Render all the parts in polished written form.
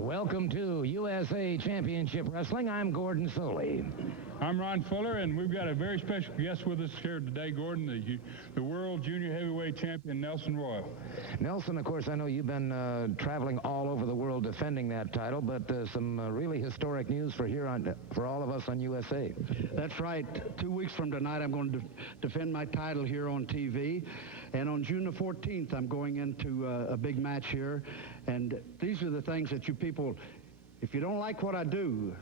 Welcome to USA Championship Wrestling. I'm Gordon Soley. I'm Ron Fuller, and we've got a very special guest with us here today, Gordon, the World Junior Heavyweight Champion, Nelson Royal. Nelson, of course, I know you've been traveling all over the world defending that title, but some really historic news for all of us on USA. That's right. 2 weeks from tonight, I'm going to defend my title here on TV. And on June the 14th, I'm going into a big match here. And these are the things that you people, if you don't like what I do,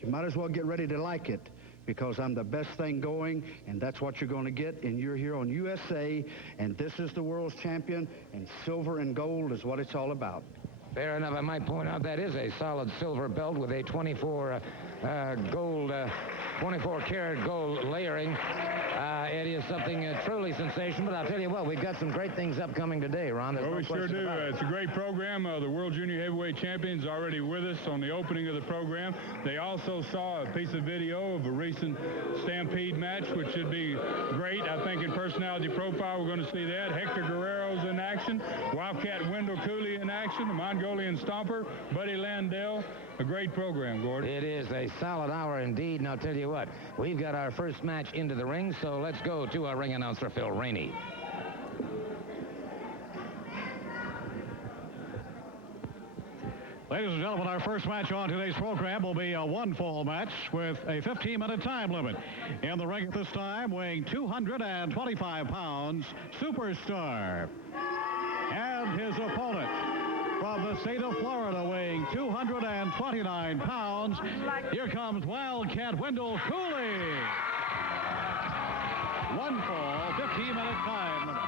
you might as well get ready to like it, because I'm the best thing going, and that's what you're going to get. And you're here on USA, and this is the world's champion, and silver and gold is what it's all about. Fair enough. I might point out that is a solid silver belt with a 24 karat gold layering. It is something truly sensational, but I'll tell you what, we've got some great things upcoming today, Ron. Well, we sure do. It's a great program. The World Junior Heavyweight Champion's already with us on the opening of the program. They also saw a piece of video of a recent Stampede match, which should be great. I think in personality profile, we're going to see that. Hector Guerrero's in action. Wildcat Wendell Cooley in action. The Mongolian Stomper. Buddy Landell. A great program, Gordon. It is a solid hour indeed, and I'll tell you what, we've got our first match into the ring, so let's go to our ring announcer, Phil Rainey. Ladies and gentlemen, our first match on today's program will be a one-fall match with a 15-minute time limit. In the ring at this time, weighing 225 pounds, Superstar. And his opponent, from the state of Florida, weighing 229 pounds, here comes Wildcat Wendell Cooley. One fall, 15-minute time limit.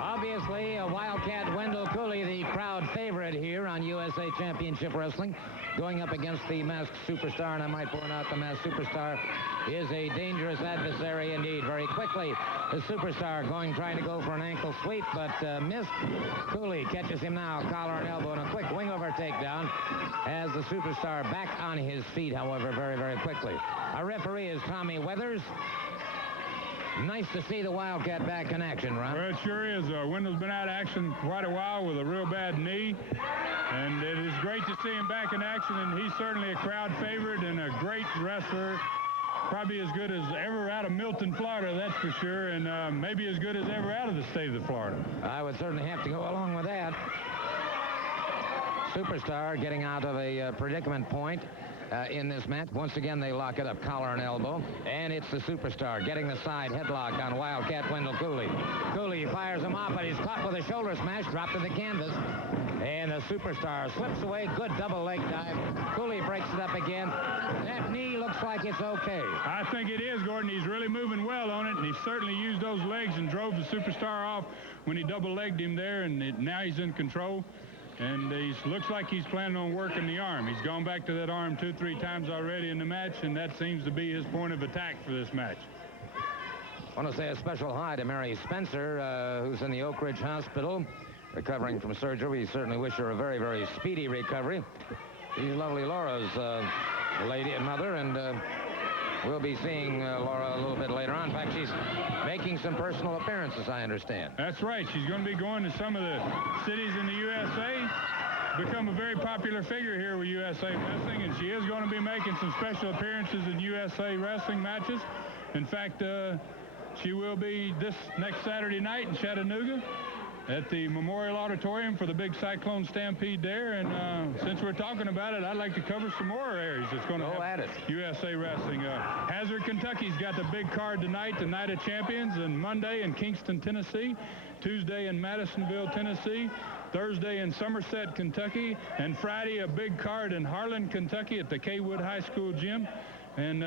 Obviously, Wildcat Wendell Cooley, the crowd favorite here on USA Championship Wrestling, going up against the Masked Superstar, and I might point out the Masked Superstar is a dangerous adversary indeed. Very quickly, the Superstar trying to go for an ankle sweep, but missed. Cooley catches him now, collar and elbow, and a quick wing-over takedown has the Superstar back on his feet, however, very, very quickly. Our referee is Tommy Weathers. Nice to see the Wildcat back in action, Ron. Well, it sure is. Wendell's been out of action quite a while with a real bad knee, and it is great to see him back in action, and he's certainly a crowd favorite and a great wrestler. Probably as good as ever out of Milton, Florida, that's for sure, and maybe as good as ever out of the state of Florida. I would certainly have to go along with that. Superstar getting out of a predicament point in this match. Once again, they lock it up, collar and elbow, and it's the Superstar getting the side headlock on Wildcat Wendell Cooley. Cooley fires him off, but he's caught with a shoulder smash, dropped to the canvas, and the Superstar slips away. Good double leg dive. Cooley breaks it up again. That knee looks like it's okay. I think it is, Gordon. He's really moving well on it, and he certainly used those legs and drove the Superstar off when he double-legged him there, and now he's in control. And he looks like he's planning on working the arm. He's gone back to that arm 2-3 times already in the match, and that seems to be his point of attack for this match. I want to say a special hi to Mary Spencer, who's in the Oak Ridge Hospital, recovering from surgery. We certainly wish her a very, very speedy recovery. She's lovely Laura's lady and mother, and we'll be seeing Laura a little bit later on. In fact, she's making some personal appearances, I understand. That's right. She's going to be going to some of the cities in the USA, become a very popular figure here with USA Wrestling, and she is going to be making some special appearances in USA Wrestling matches. In fact, she will be this next Saturday night in Chattanooga at the Memorial Auditorium for the big Cyclone Stampede there. And since we're talking about it, I'd like to cover some more areas that's going to have USA Wrestling. Hazard, Kentucky's got the big card tonight, the Night of Champions, and Monday in Kingston, Tennessee, Tuesday in Madisonville, Tennessee, Thursday in Somerset, Kentucky, and Friday a big card in Harlan, Kentucky at the Kaywood High School gym. And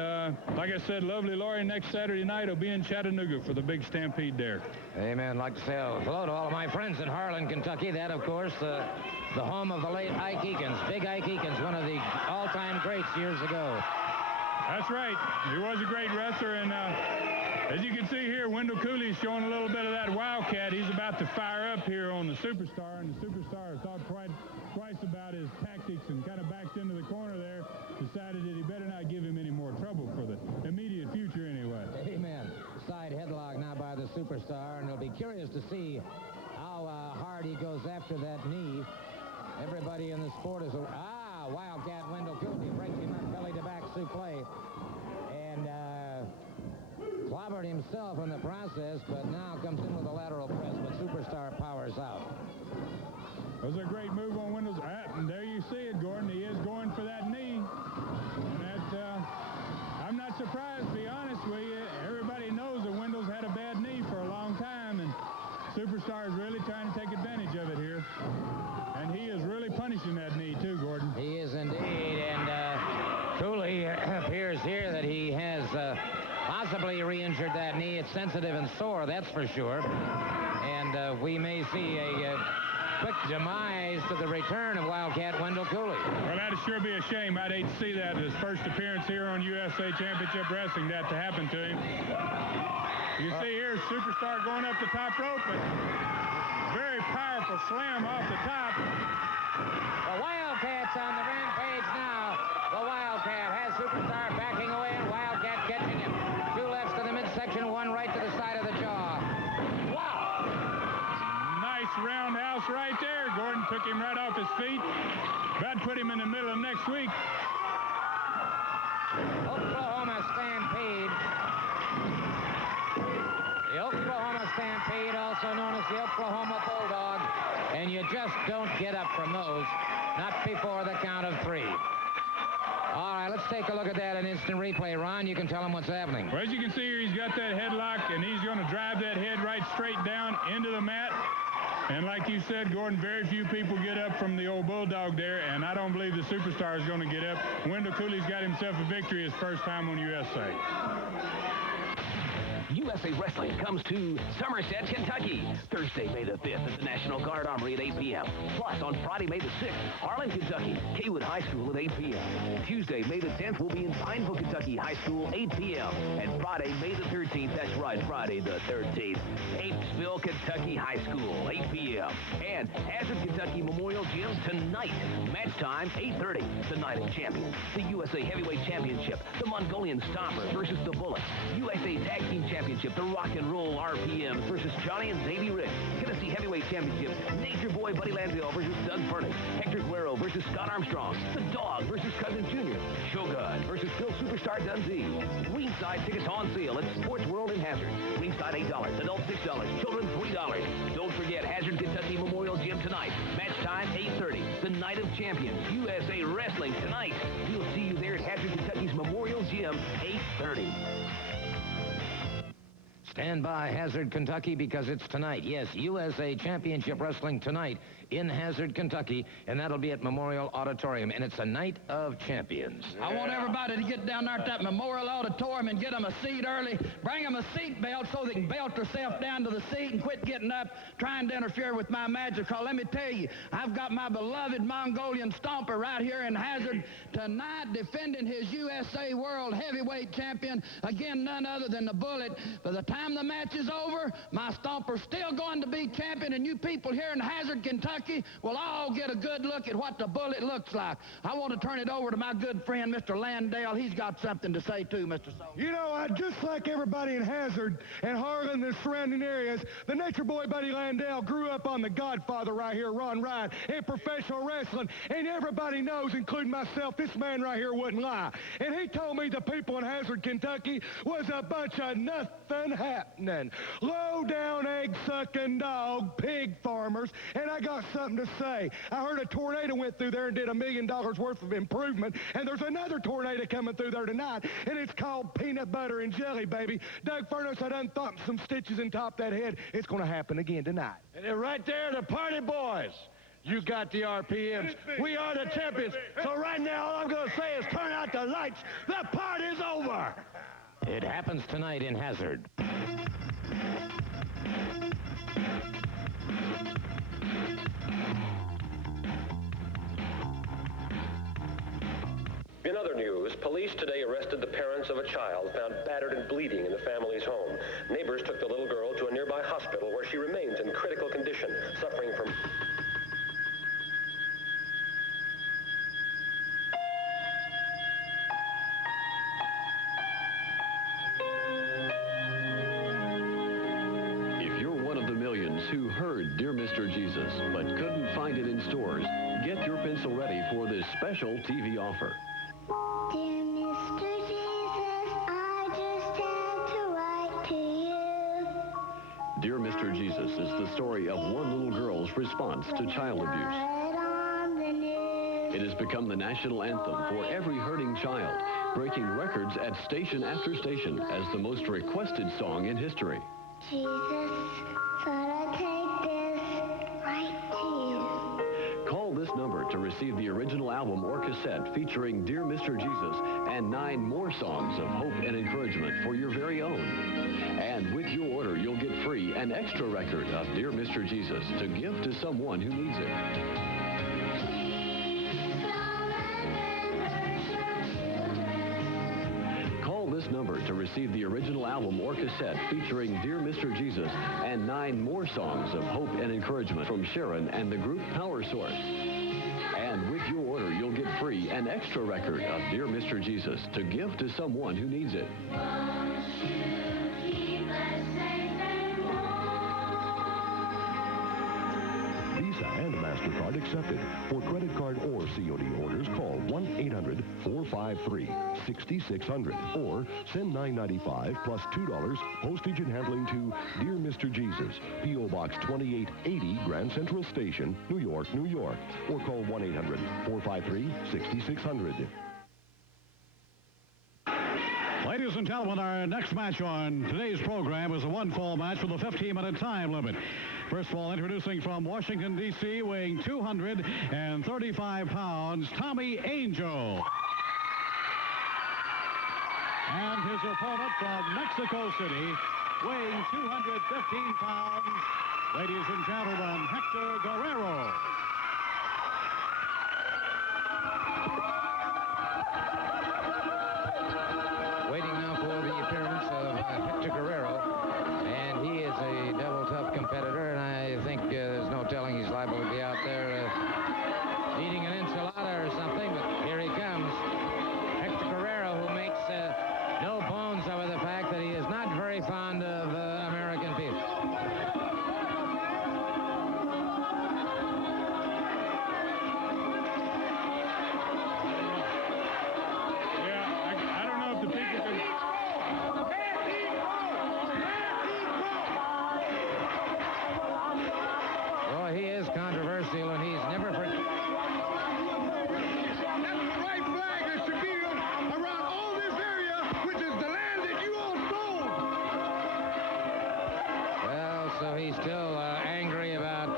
like I said, lovely Laurie, next Saturday night will be in Chattanooga for the big Stampede there. Amen. I'd like to say hello to all of my friends in Harlan, Kentucky. That, of course, the home of the late Ike Eakins. Big Ike Eakins, one of the all-time greats years ago. That's right. He was a great wrestler. And as you can see here, Wendell Cooley's showing a little bit of that Wildcat. He's about to fire up here on the Superstar. And the Superstar thought twice about his tactics and kind of backed into the corner there. Decided that he better not give him any more trouble for the immediate future anyway. Amen. Side headlock now by the Superstar, and it'll be curious to see how hard he goes after that knee. Everybody in the sport is... Wildcat Wendell Cooley breaks him up belly-to-back suplex. And clobbered himself in the process, but now comes in with a lateral press, but Superstar powers out. That was a great move on Wendell's. And there you see it, Gordon. He is going for that knee. And that, I'm not surprised, to be honest with you. Everybody knows that Wendell's had a bad knee for a long time, and Superstar is really trying to take advantage of it here. And he is really punishing that knee, too, Gordon. He is indeed. And Cooley appears here that he has possibly re-injured that knee. It's sensitive and sore, that's for sure. And we may see a... quick demise to the return of Wildcat Wendell Cooley. Well, that'd sure be a shame. I'd hate to see that his first appearance here on USA Championship Wrestling, that to happen to him. You see here, Superstar going up the top rope, but very powerful slam off the top. The Wildcat's on the rampage now. The Wildcat has Superstar backing away, and Wildcat catching him. Two lefts to the midsection, one right to the side of the jaw. Roundhouse right there. Gordon took him right off his feet. About put him in the middle of next week. Oklahoma Stampede. The Oklahoma Stampede, also known as the Oklahoma Bulldog. And you just don't get up from those. Not before the count of three. All right, let's take a look at that in instant replay. Ron, you can tell him what's happening. Well, as you can see here, he's got that headlock, and he's going to drive that head right straight down into the mat. And like you said, Gordon, very few people get up from the old Bulldog there, and I don't believe the Superstar is going to get up. Wendell Cooley's got himself a victory his first time on USA. USA Wrestling comes to Somerset, Kentucky, Thursday, May the 5th at the National Guard Armory at 8 p.m. Plus, on Friday, May the 6th, Harlan, Kentucky, Kaywood High School at 8 p.m. Tuesday, May the 10th, we'll be in Pineville, Kentucky High School, 8 p.m. And Friday, May the 13th, that's right, Friday the 13th, Apesville, Kentucky High School, 8 p.m. And Hazard, Kentucky Memorial Gym tonight. Match time, 8:30. The Night of Champions, the USA Heavyweight Championship, the Mongolian Stomper versus the Bullets, USA Tag Team Championship, the Rock and Roll RPMs versus Johnny and Zadie Ricks, Tennessee Heavyweight Championship, Nature Boy Buddy Landell versus Doug Furnick, Hector Guerrero versus Scott Armstrong, The Dog versus Cousin Jr., Shogun versus Phil Superstar Dundee. Ringside tickets on sale at Sports World in Hazard. Ringside $8, adults $6, children $3. Don't forget Hazard, Kentucky Memorial Gym tonight. Match time 8:30. The Night of Champions, USA Wrestling tonight. We'll see you there at Hazard, Kentucky's Memorial Gym, 8:30. Stand by, Hazard, Kentucky, because it's tonight. Yes, USA Championship Wrestling tonight in Hazard, Kentucky, and that'll be at Memorial Auditorium, and it's a night of champions. I want everybody to get down there at that Memorial Auditorium and get them a seat early. Bring them a seat belt so they can belt themselves down to the seat and quit getting up trying to interfere with my magic. Because let me tell you, I've got my beloved Mongolian Stomper right here in Hazard tonight defending his USA World Heavyweight Champion. Again, none other than the Bullet. For the time time the match is over, my Stomper's still going to be champion, and you people here in Hazard, Kentucky will all get a good look at what the bullet looks like. I want to turn it over to my good friend, Mr. Landell. He's got something to say, too, Mr. Soul. You know, just like everybody in Hazard and Harlan and the surrounding areas, the Nature Boy Buddy Landell grew up on the Godfather right here, Ron Wright, in professional wrestling, and everybody knows, including myself, this man right here wouldn't lie. And he told me the people in Hazard, Kentucky was a bunch of nothing happening. Low-down, egg-sucking dog, pig farmers, and I got something to say. I heard a tornado went through there and did $1 million worth of improvement, and there's another tornado coming through there tonight, and it's called peanut butter and jelly, baby. Doug Furnace, I done thumped some stitches in top that head. It's going to happen again tonight. And then right there, the party boys. You got the RPMs. We are the champions. So right now, all I'm going to say is turn out the lights. The party's over. It happens tonight in Hazard. In other news, police today arrested the parents of a child found battered and bleeding in the family's home. Neighbors took the little girl to a nearby hospital where she remains in critical condition, suffering from... If you're one of the millions who heard Dear Mr. Jesus but couldn't find it in stores, get your pencil ready for this special TV offer. Dear Mr. Jesus, I just had to write to you. Dear Mr. Jesus is the story of one little girl's response to child abuse. It has become the national anthem for every hurting child, breaking records at station after station as the most requested song in history. Jesus, thought I'd take this right to you. Call this number to receive the original album or cassette featuring Dear Mr. Jesus and 9 more songs of hope and encouragement for your very own. And with your order, you'll get free an extra record of Dear Mr. Jesus to give to someone who needs it. Call this number to receive the original album or cassette featuring Dear Mr. Jesus and 9 more songs of hope and encouragement from Sharon and the group Power Source. And with your order, you'll get free an extra record of Dear Mr. Jesus to give to someone who needs it. Visa and MasterCard accepted. For credit card or COD orders, call 1-800-453-6600 or send $9.95 plus $2 postage and handling to Dear Mr. Jesus, P.O. Box 2880, Grand Central Station, New York, New York, or call 1-800-453-6600. Ladies and gentlemen, our next match on today's program is a one-fall match with a 15-minute time limit. First of all, introducing from Washington, D.C., weighing 235 pounds, Tommy Angel. And his opponent from Mexico City, weighing 215 pounds, ladies and gentlemen, Hector Guerrero. Waiting now for the appearance of Hector Guerrero, and he is a double-tough competitor, and I think there's no telling he's liable to be out there eating an enchilada or something, but here he comes. Hector Guerrero, who makes no bones over the fact that he is not very fond of American people. Controversial, and he's never for... That's the right flag that should be around all this area, which is the land that you all sold. Well, so he's still angry about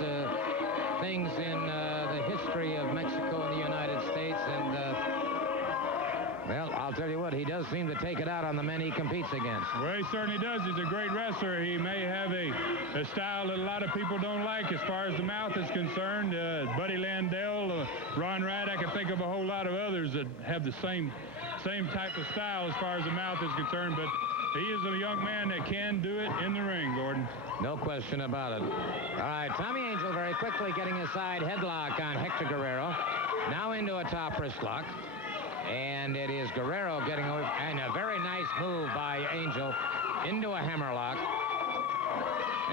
things in the history of Mexico and the United States, and well, I'll tell you what, he does seem to take it out on the men he competes against. Well, he certainly does. He's a great wrestler. He may have a style that a lot of people don't like as far as the mouth is concerned. Buddy Landell, Ron Wright, I can think of a whole lot of others that have the same type of style as far as the mouth is concerned. But He is a young man that can do it in the ring, Gordon. No question about it. All right, Tommy Angel very quickly getting a side headlock on Hector Guerrero. Now into a top wrist lock. And it is Guerrero getting over, and a very nice move by Angel into a hammerlock.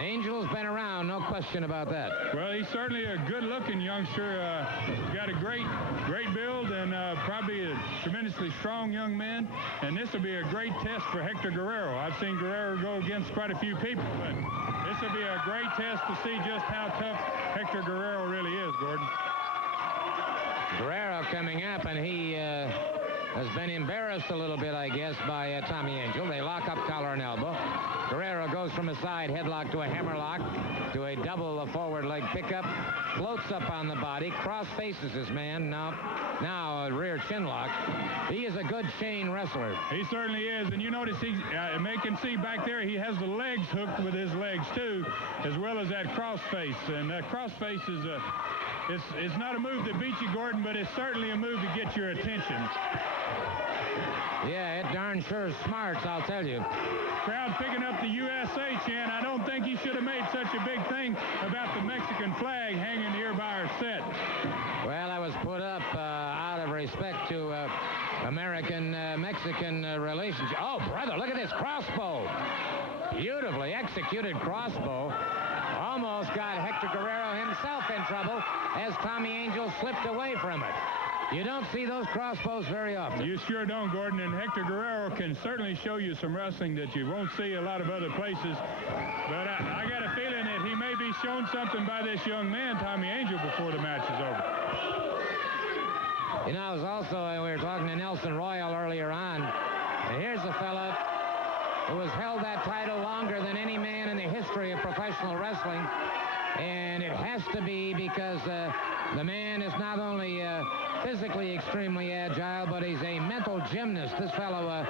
Angel's been around, no question about that. Well, he's certainly a good-looking youngster. He's got a great build and probably a tremendously strong young man. And this will be a great test for Hector Guerrero. I've seen Guerrero go against quite a few people, but this will be a great test to see just how tough Hector Guerrero really is, Gordon. Guerrero coming up, and he has been embarrassed a little bit, I guess, by Tommy Angel. They lock up collar and elbow. Guerrero goes from a side headlock to a hammerlock to a double forward leg pickup, floats up on the body, cross faces his man, now a rear chin lock. He is a good chain wrestler. He certainly is, and you notice he can see back there he has the legs hooked with his legs too, as well as that cross face, and that cross face is it's not a move that beats you, Gordon, but it's certainly a move to get your attention. Yeah, it darn sure is smart, I'll tell you. Crowd picking up the USA chant. I don't think he should have made such a big thing about the Mexican flag hanging here by our set. Well, I was put up out of respect to American-Mexican relationship. Oh, brother, look at this crossbow. Beautifully executed crossbow. Almost got Hector Guerrero himself in trouble as Tommy Angel slipped away from it. You don't see those crossbows very often. You sure don't, Gordon, and Hector Guerrero can certainly show you some wrestling that you won't see a lot of other places. But I got a feeling that he may be shown something by this young man, Tommy Angel, before the match is over. You know, I was also, we were talking to Nelson Royal earlier on, and here's a fella who has held that title longer than any man in the history of professional wrestling. And it has to be because the man is not only physically extremely agile, but he's a mental gymnast. This fellow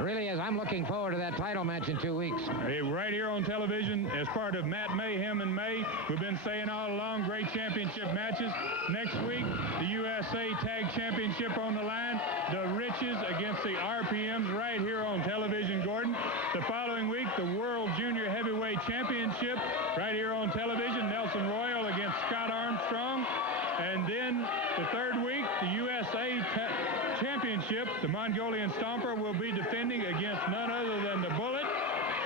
really is. I'm looking forward to that title match in 2 weeks. Hey, right here on television as part of Matt Mayhem and May. We've been saying all along, great championship matches. Next week, the USA Tag Championship on the line. The Riches against the RPMs right here on television, Gordon. The following week, the World Junior Heavyweight Championship right here on television. Nelson Royal against Scott Armstrong. And then the third week, the USA Championship, the Mongolian Stomper will be defending against none other than the Bullet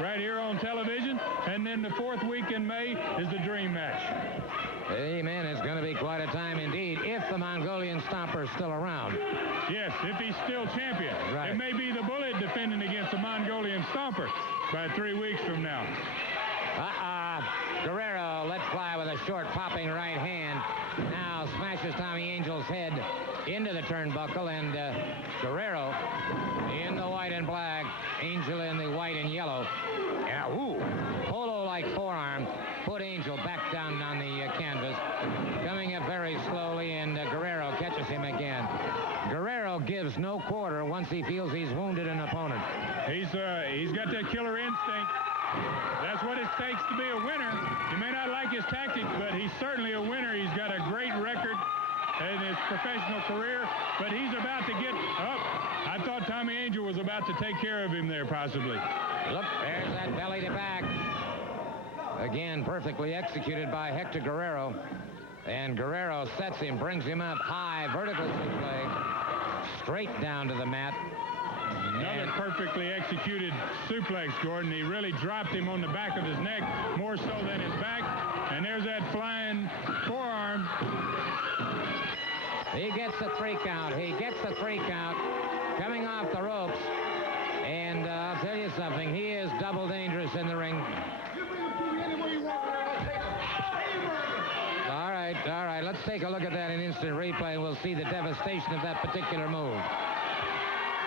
right here on television. And then the fourth week in May is the Dream Match. Hey, man, it's going to be quite a time indeed if the Mongolian Stomper is still around. Yes, if he's still champion. Right. It may be the Bullet defending against the Mongolian Stomper by 3 weeks from now. Guerrero let fly with a short popping right hand. Now smashes Tommy Angel's head into the turnbuckle, and Guerrero in the white and black, Angel in the white and yellow. Yeah, ooh, polo-like forearm put Angel back down on the canvas. Coming up very slowly, and Guerrero catches him again. Guerrero gives no quarter once he feels he's wounded an opponent. He's got that killer instinct. That's what it takes to be a winner. You may not like his tactics, but he's certainly a winner. He's got a great record in his professional career, but he's about to get up. I thought Tommy Angel was about to take care of him there, possibly. Look, there's that belly to back. Again, perfectly executed by Hector Guerrero. And Guerrero sets him, brings him up high, vertical suplex, straight down to the mat. Another perfectly executed suplex, Gordon. He really dropped him on the back of his neck, more so than his back. And there's that flying forearm. He gets the 3 count. He gets the 3 count. Coming off the ropes. And I'll tell you something. He is double dangerous in the ring. All right. Let's take a look at that in instant replay, and we'll see the devastation of that particular move.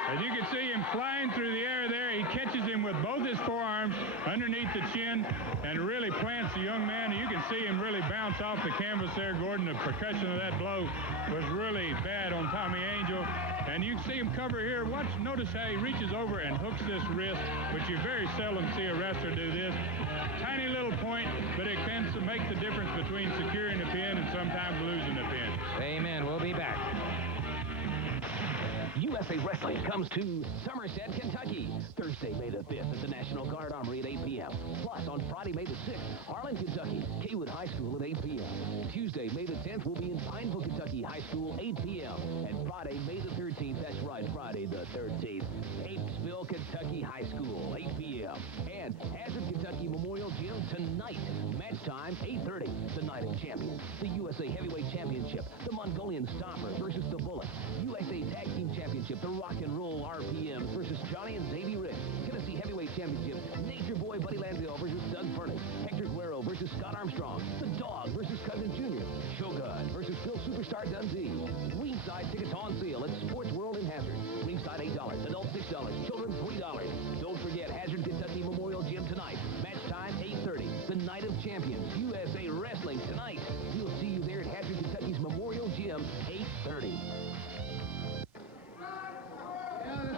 As you can see him flying through the air there, he catches him with both his forearms underneath the chin and really plants the young man. And you can see him really bounce off the canvas there, Gordon. The percussion of that blow was really bad on Tommy Angel. And you can see him cover here. Notice how he reaches over and hooks this wrist, which you very seldom see a wrestler do this. Tiny little point, but it can make the difference between securing a pin and sometimes losing a pin. Amen. We'll be back. You USA Wrestling comes to Somerset, Kentucky. Thursday, May the 5th at the National Guard Armory at 8 p.m. Plus, on Friday, May the 6th, Harlan, Kentucky, Kaywood High School at 8 p.m. Tuesday, May the 10th, we'll be in Pineville, Kentucky High School, 8 p.m. And Friday, May the 13th, that's right, Friday the 13th, Apesville, Kentucky High School, 8 p.m. And Hazard, Kentucky Memorial Gym tonight. Match time, 8:30. The Night of Champions. The USA Heavyweight Championship. The Mongolian Stomper versus the Bullet. USA Tag Team Championship. The Rock and Roll RPMs versus Johnny and Davey Rich. Tennessee Heavyweight Championship. Nature Boy Buddy Landell versus Doug Furnace. Hector Guerrero versus Scott Armstrong. The Dog versus Cousin Jr. Shogun versus Phil Superstar Dundee. Ringside tickets on sale at Sports World in Hazard. Ringside $8. Adults $6. Children $3. Don't forget Hazard, Kentucky Memorial Gym tonight. Match time 8:30. The Night of Champions. USA Wrestling tonight. We'll see you there at Hazard, Kentucky's Memorial Gym, 8:30.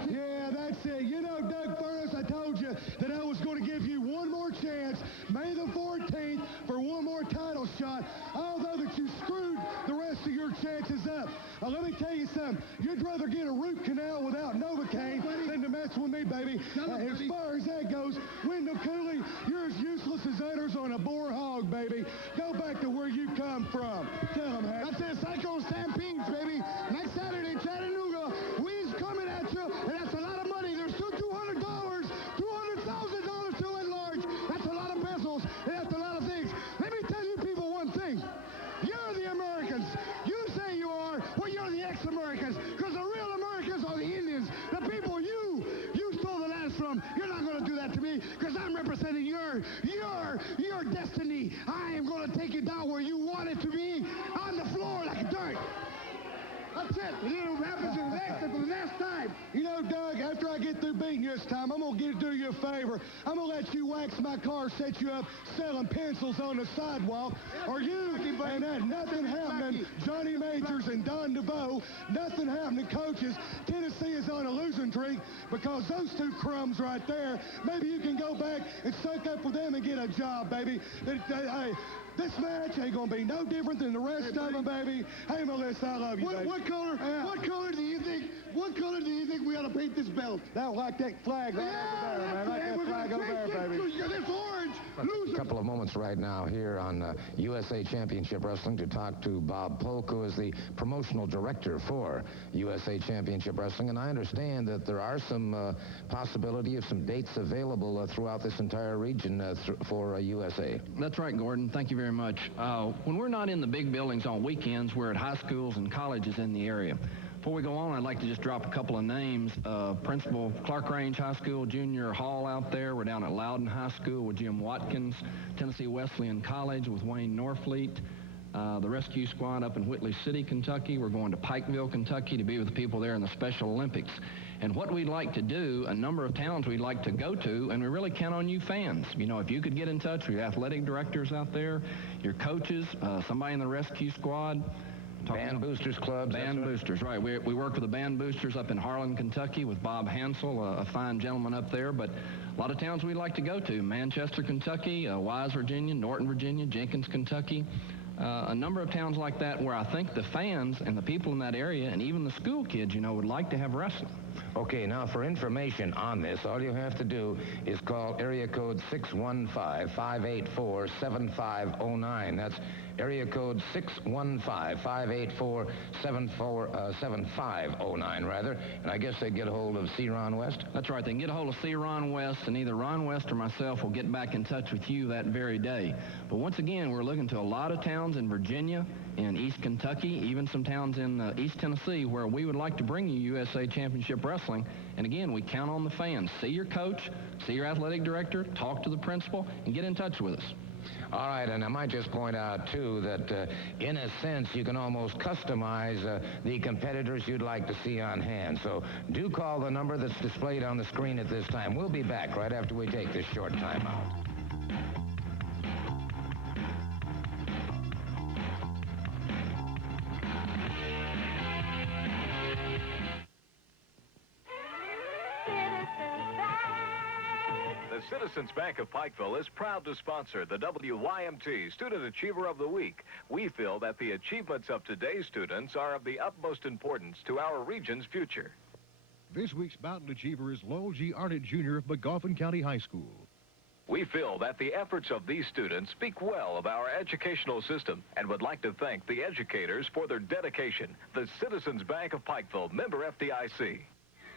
Yeah, that's it. You know, Doug Furnace, I told you that I was going to give you one more chance, May the 14th, for one more title shot, although that you screwed the rest of your chances up. Let me tell you something. You'd rather get a root canal without Novocaine than to mess with me, baby. As far as that goes, Wendell Cooley, you're as useless as udders on a boar hog, baby. Go back to where you come from. Tell them, Hank. That's it, Psycho Stampedes, baby. Next Saturday, Chattanooga. We's coming at you, and that's a lot of money. There's $200, $200,000 to at large. That's a lot of pesos, and that's a lot of things. Let me tell you people one thing. You're the Americans. You say you are, well, you're the ex-Americans, because the real Americans are the Indians, the people you stole the land from. You're not going to do that to me, because I'm representing your destiny. I am going to take you down where you want it to be, on the floor like dirt. That's it. It happens for the next time. You know, Doug, after I get through beating you this time, I'm going to do you a favor. I'm going to let you wax my car, set you up selling pencils on the sidewalk. Or you and that nothing happening, Johnny Majors and Don DeVoe, nothing happening, coaches. Tennessee is on a losing streak because those two crumbs right there, maybe you can go back and suck up with them and get a job, baby. Hey, this match ain't gonna be no different than the rest of them, baby. Hey, Melissa, I love you, baby. What color do you think we ought to paint this belt? I like that flag right over there, man. Like that flag over there, baby. It's orange. A couple of moments right now here on USA Championship Wrestling to talk to Bob Polk, who is the promotional director for USA Championship Wrestling. And I understand that there are some possibility of some dates available throughout this entire region for USA. That's right, Gordon. Thank you very much. When we're not in the big buildings on weekends, we're at high schools and colleges in the area. Before we go on, I'd like to just drop a couple of names. Principal Clark Range High School, Junior Hall out there. We're down at Loudon High School with Jim Watkins. Tennessee Wesleyan College with Wayne Norfleet. The rescue squad up in Whitley City, Kentucky. We're going to Pikeville, Kentucky to be with the people there in the Special Olympics. And what we'd like to do, a number of towns we'd like to go to, and we really count on you fans. You know, if you could get in touch with your athletic directors out there, your coaches, somebody in the rescue squad. Band boosters clubs. Band boosters, right. We work with the band boosters up in Harlan, Kentucky with Bob Hansel, a fine gentleman up there. But a lot of towns we'd like to go to. Manchester, Kentucky, Wise, Virginia, Norton, Virginia, Jenkins, Kentucky. A number of towns like that where I think the fans and the people in that area and even the school kids, you know, would like to have wrestling. Okay, now for information on this, all you have to do is call area code 615-584-7509. That's area code 615-584-7509, rather. And I guess they get a hold of C. Ron West? That's right. They can get a hold of C. Ron West, and either Ron West or myself will get back in touch with you that very day. But once again, we're looking to a lot of towns in Virginia, in East Kentucky, even some towns in East Tennessee where we would like to bring you USA Championship Wrestling. And again, we count on the fans. See your coach, see your athletic director, talk to the principal, and get in touch with us. All right, and I might just point out, too, that in a sense, you can almost customize the competitors you'd like to see on hand. So do call the number that's displayed on the screen at this time. We'll be back right after we take this short time out. Citizens Bank of Pikeville is proud to sponsor the WYMT Student Achiever of the Week. We feel that the achievements of today's students are of the utmost importance to our region's future. This week's Mountain Achiever is Lowell G. Arnott Jr. of McGoffin County High School. We feel that the efforts of these students speak well of our educational system and would like to thank the educators for their dedication. The Citizens Bank of Pikeville, member FDIC.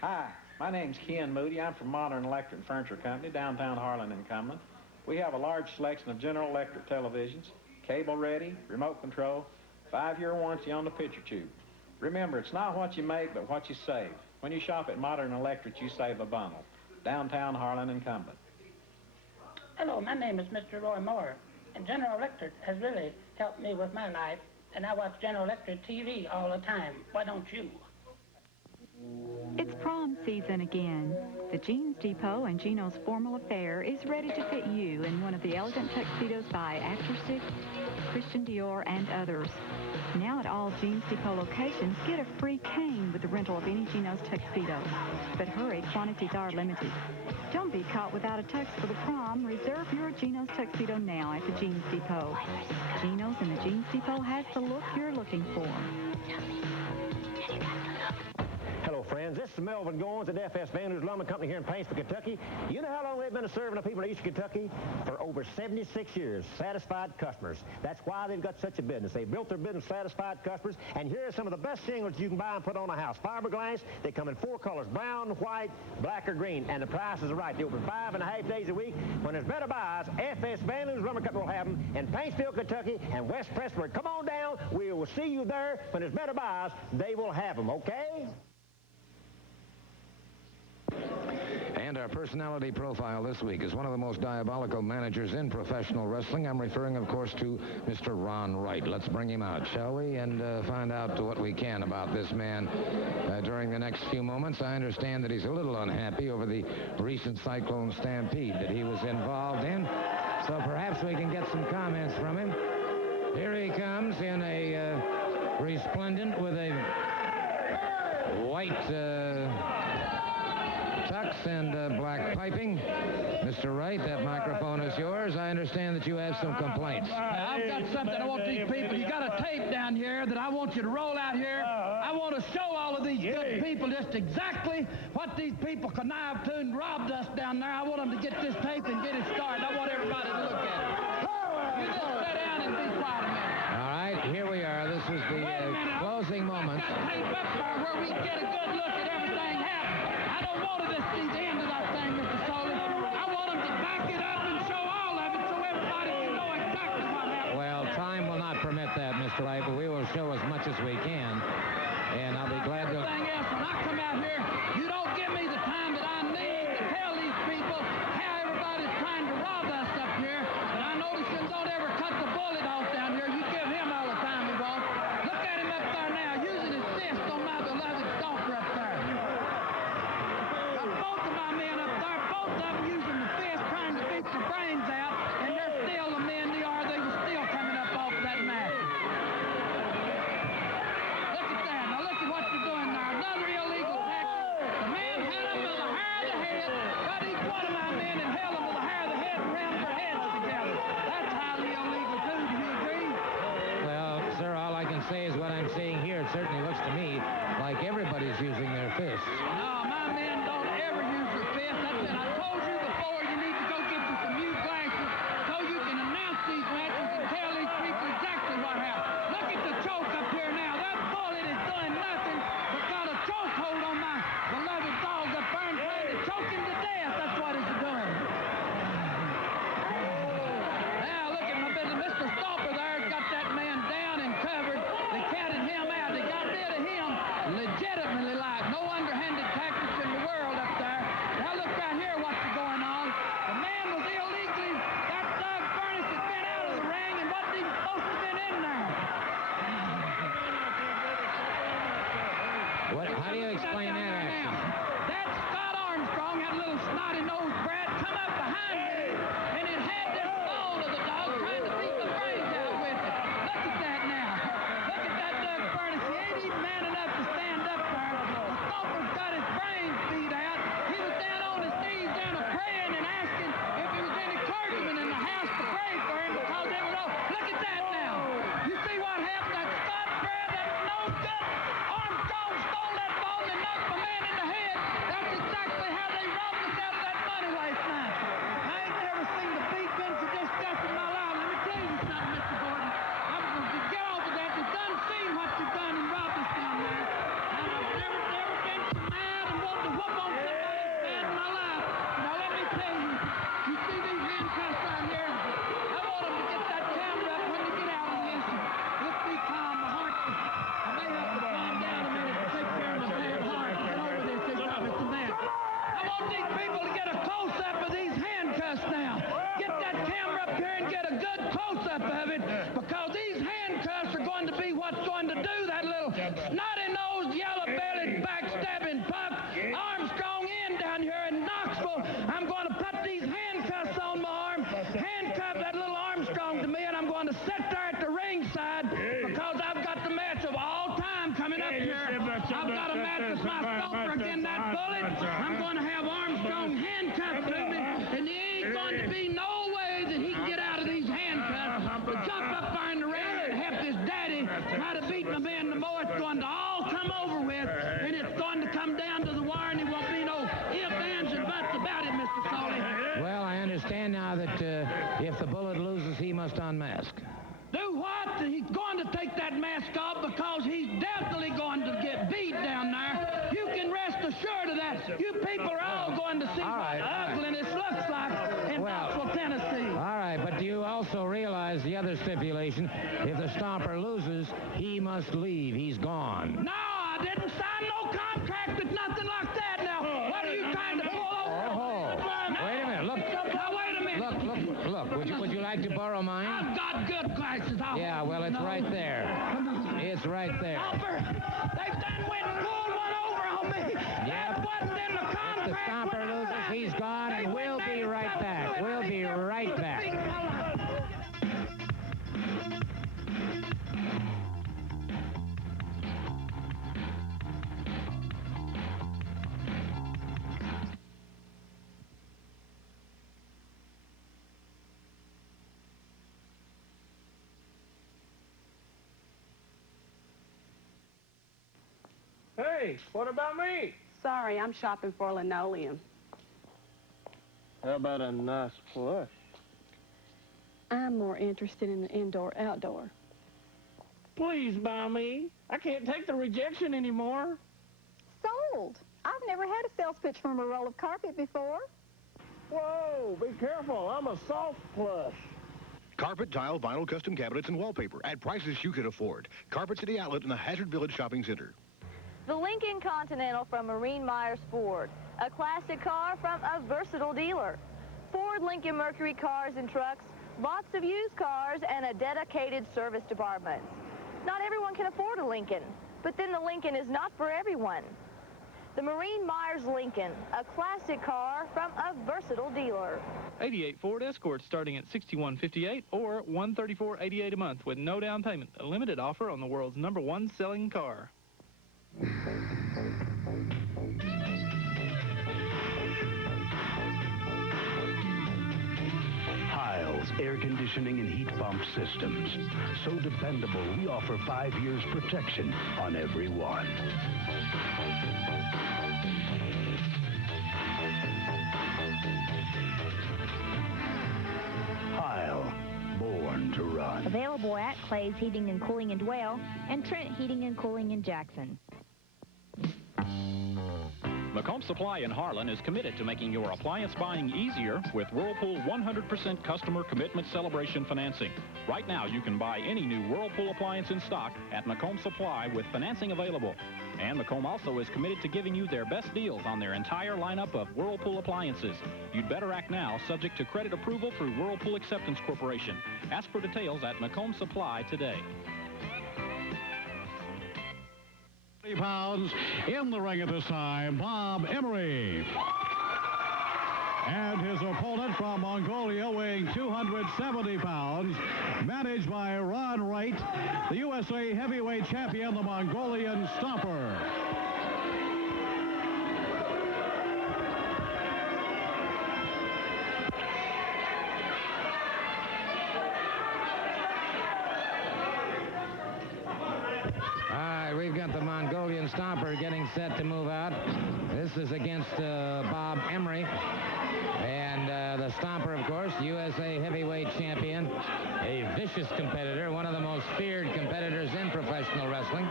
Hi, my name's Ken Moody. I'm from Modern Electric Furniture Company, downtown Harlan and Cumberland. We have a large selection of General Electric televisions, cable ready, remote control, 5-year warranty on the picture tube. Remember, it's not what you make, but what you save. When you shop at Modern Electric, you save a bundle. Downtown Harlan and Cumberland. Hello, my name is Mr. Roy Moore, and General Electric has really helped me with my life, and I watch General Electric TV all the time. Why don't you? It's prom season again. The Jeans Depot and Gino's Formal Affair is ready to fit you in one of the elegant tuxedos by Actor Six, Christian Dior, and others. Now at all Jeans Depot locations, get a free cane with the rental of any Gino's tuxedo. But hurry, quantities are limited. Don't be caught without a tux for the prom. Reserve your Gino's tuxedo now at the Jeans Depot. Gino's and the Jeans Depot has the look you're looking for. Hello, friends. This is Melvin Goins at FS Van Nuys Lumber Company here in Paintsville, Kentucky. You know how long they've been serving the people of Eastern Kentucky? For over 76 years. Satisfied customers. That's why they've got such a business. They built their business satisfied customers. And here are some of the best shingles you can buy and put on a house. Fiberglass. They come in 4 colors: brown, white, black, or green. And the prices are right. They open 5.5 days a week. When there's better buys, FS Van Nuys Lumber Company will have them in Paintsville, Kentucky, and West Pressburg. Come on down. We will see you there. When there's better buys, they will have them, okay? And our personality profile this week is one of the most diabolical managers in professional wrestling. I'm referring, of course, to Mr. Ron Wright. Let's bring him out, shall we? And find out what we can about this man during the next few moments. I understand that he's a little unhappy over the recent cyclone stampede that he was involved in. So perhaps we can get some comments from him. Here he comes in a resplendent with a white tux and black piping. Mr. Wright, that microphone is yours. I understand that you have some complaints. I've got something I want these people. You got a tape down here that I want you to roll out here. I want to show all of these good people just exactly what these people connived to and robbed us down there. I want them to get this tape and get it started. I want everybody to look at it. You just sit down and be quiet a minute. All right, here we are. This is the closing moments. I've got tape up there where we can get a good look at everything happening. I don't want to just see the end of that thing, Mr. Soley. I want them to back it up and show all of it so everybody can know exactly what happened. Well, time will not permit that, Mr. Wright, but we will show as much as we can. And I'll be glad to... Everything else, when I come out here, you don't give me the time that I need to tell these people how everybody's trying to rob us up here. And I notice you don't ever cut the bullet off down here. You give him all the time he wants. Look at him up there now, using his fist on my beloved Stomper up there. Got both of my men up there, both of them using the fist, trying to beat the brains out, and they're still the men they are. They were still coming up off of that mat. Look at that. Now look at what you're doing now. Another illegal tactic. The man had him by the hair of the head, got each one of my men and held them by the hair of the head and rammed their heads together. That's highly illegal too. Do you agree? Well, sir, all I can say is what I'm seeing here. It certainly looks to me like everybody's using their fists. No, my men don't ever use their fists. That's it. I told you before you need to go get you some new glasses so you can announce these matches and tell these people exactly what happened. Look at the choke up here now. That bullet is doing nothing but got a choke hold on my beloved dog up there and trying to choke him to death. That's what it's doing. Now look at my business. Mr. Stomper there's got that man down and covered. They counted him out. They got rid of him legitimately, like no underhanded tactics in the world up there. Now look right here what's going on. The man was illegally, that Doug Furnace has been out of the because these handcuffs are going to be what's going to do that little snotty-nosed, yellow-bellied, backstabbing punk Armstrong in down here in Knoxville. I'm going to put these handcuffs on my arm, handcuff that little Armstrong to me, and I'm going to sit there at the ringside because I've got the match of all time coming up here. I've got a match with my Stomper against that bullet. I'm going to have Armstrong handcuffed to me, and there ain't going to be no way that he can get out of these handcuffs. But jump up there in the ring and help his daddy try to beat my man tomorrow. It's going to all come over with, and it's going to come down to the wire, and there won't be no ifs, ands, and buts about it, Mr. Solly. Well, I understand now that if the bullet loses, he must unmask. Do what? He's going to take that mask off because he's definitely going to get beat down there. You can rest assured of that. You people are all going to see what ugliness looks like in Knoxville, Tennessee. All right, but do you also realize the other stipulation? If the Stomper loses, he must leave. He's gone. No, I didn't sign no contract with nothing like that. Now, what are you trying to pull over? Oh, wait a minute. Look. Now, wait a minute. Look. Would you like to borrow mine? I've got good glasses. Yeah, well, it's right there. It's right there. Stomper, they've done went and pulled one over on me. That wasn't in the contract. If the Stomper loses, he's gone, and we'll be right back. We'll be right back. Hey, what about me? Sorry, I'm shopping for linoleum. How about a nice plush? I'm more interested in the indoor-outdoor. Please buy me. I can't take the rejection anymore. Sold. I've never had a sales pitch from a roll of carpet before. Whoa, be careful. I'm a soft plush. Carpet, tile, vinyl, custom cabinets, and wallpaper at prices you can afford. Carpet City Outlet in the Hazard Village Shopping Center. The Lincoln Continental from Marine Myers Ford. A classic car from a versatile dealer. Ford Lincoln Mercury cars and trucks, lots of used cars, and a dedicated service department. Not everyone can afford a Lincoln, but then the Lincoln is not for everyone. The Marine Myers Lincoln, a classic car from a versatile dealer. 88 Ford Escort starting at $61.58 or $134.88 a month with no down payment. A limited offer on the world's #1 selling car. Heil's Air Conditioning and Heat Pump Systems. So dependable, we offer 5 years protection on every one. Heil, born to run. Available at Clay's Heating and Cooling in Dwell and Trent Heating and Cooling in Jackson. Macomb Supply in Harlan is committed to making your appliance buying easier with Whirlpool 100% customer commitment celebration financing. Right now, you can buy any new Whirlpool appliance in stock at Macomb Supply with financing available. And Macomb also is committed to giving you their best deals on their entire lineup of Whirlpool appliances. You'd better act now, subject to credit approval through Whirlpool Acceptance Corporation. Ask for details at Macomb Supply today. Pounds in the ring at this time, Bob Emery. And his opponent from Mongolia, weighing 270 pounds, managed by Ron Wright, the USA heavyweight champion, the Mongolian Stomper. We've got the Mongolian Stomper getting set to move out. This is against Bob Emery. And the Stomper, of course, USA heavyweight champion, a vicious competitor, one of the most feared competitors in professional wrestling.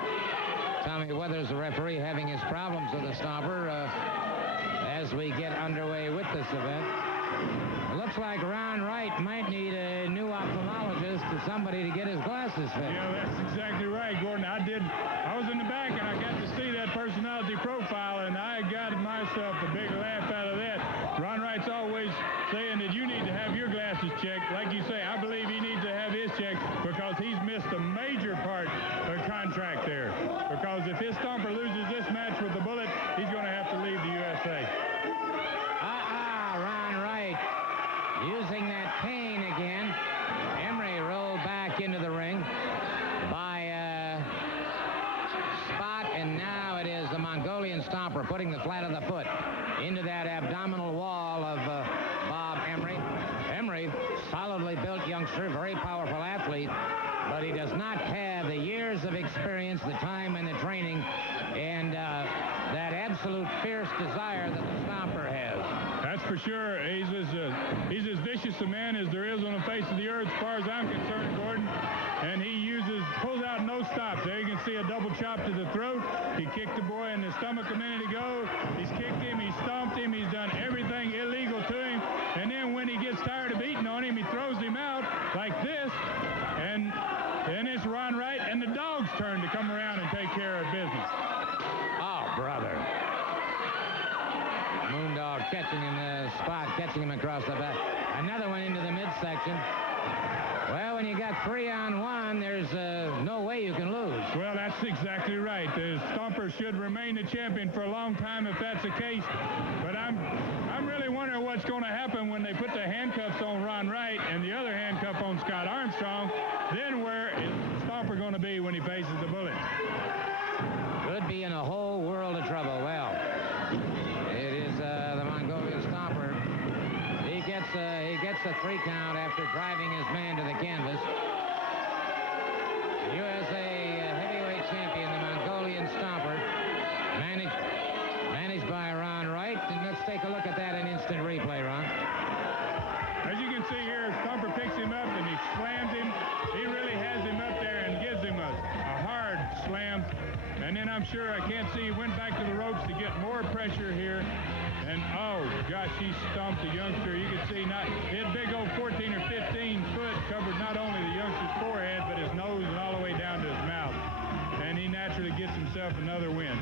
Tommy Weathers, the referee, having his problems with the Stomper as we get underway with this event. It looks like Ron Wright might need a new ophthalmologist or somebody to get his glasses fixed. Yeah, that's exactly right, Gordon. I was in the back, and I got to see that personality profile, and I got myself a big laugh out of that. Ron Wright's always saying that you need to have your glasses checked. Like you say, I believe he needs to have his checked because he's because if his Stomper loses this match with the bullet, he's going to have to leave the USA. Ron Wright using that cane again. Emery rolled back into the ring by Spot, and now it is the Mongolian Stomper putting the flat of the foot into that abdominal wall of Bob Emery. Emery, solidly built youngster, very powerful athlete, but he does not have the years of experience, the time and the training, and that absolute fierce desire that the Stomper has. That's for sure. He's as vicious a man as there is on the face of the earth, as far as I'm concerned, Gordon. And he pulls out no stops. There you can see a double chop to the throat. He kicked the boy in the stomach a minute ago. He's kicked him. He's stomped him. He's done everything illegal to him. And then when he gets tired of beating on him, he throws him out like this. And then it's Ron Wright and the dog's turn to come around and take care of business. Oh, brother. Moondog catching him, Spot catching him across the back. Another one into the midsection. Well, when you got 3-on-1, there's no way you can lose. Well, that's exactly right. The Stomper should remain the champion for a long time if that's the case. But I'm really wondering what's going to happen when they put the handcuffs on Ron Wright and the other handcuff on Scott Armstrong. Then where is Stomper going to be when he faces the bullet? Could be in a whole world of trouble. Well, it is the Mongolian Stomper. He gets a 3 count after driving his man to the canvas. USA heavyweight champion, the Mongolian Stomper, managed by Ron Wright. And let's take a look at that in instant replay, Ron. As you can see here, Stomper picks him up and he slams him. He really has him up there and gives him a hard slam. And then I'm sure, I can't see, he went back to the ropes to get more pressure here. And, oh, gosh, he stomped the youngster. You can see his big old 14 or 15 foot covered not only the youngster's forehead, but his nose and all the way down to his mouth. And he naturally gets himself another win.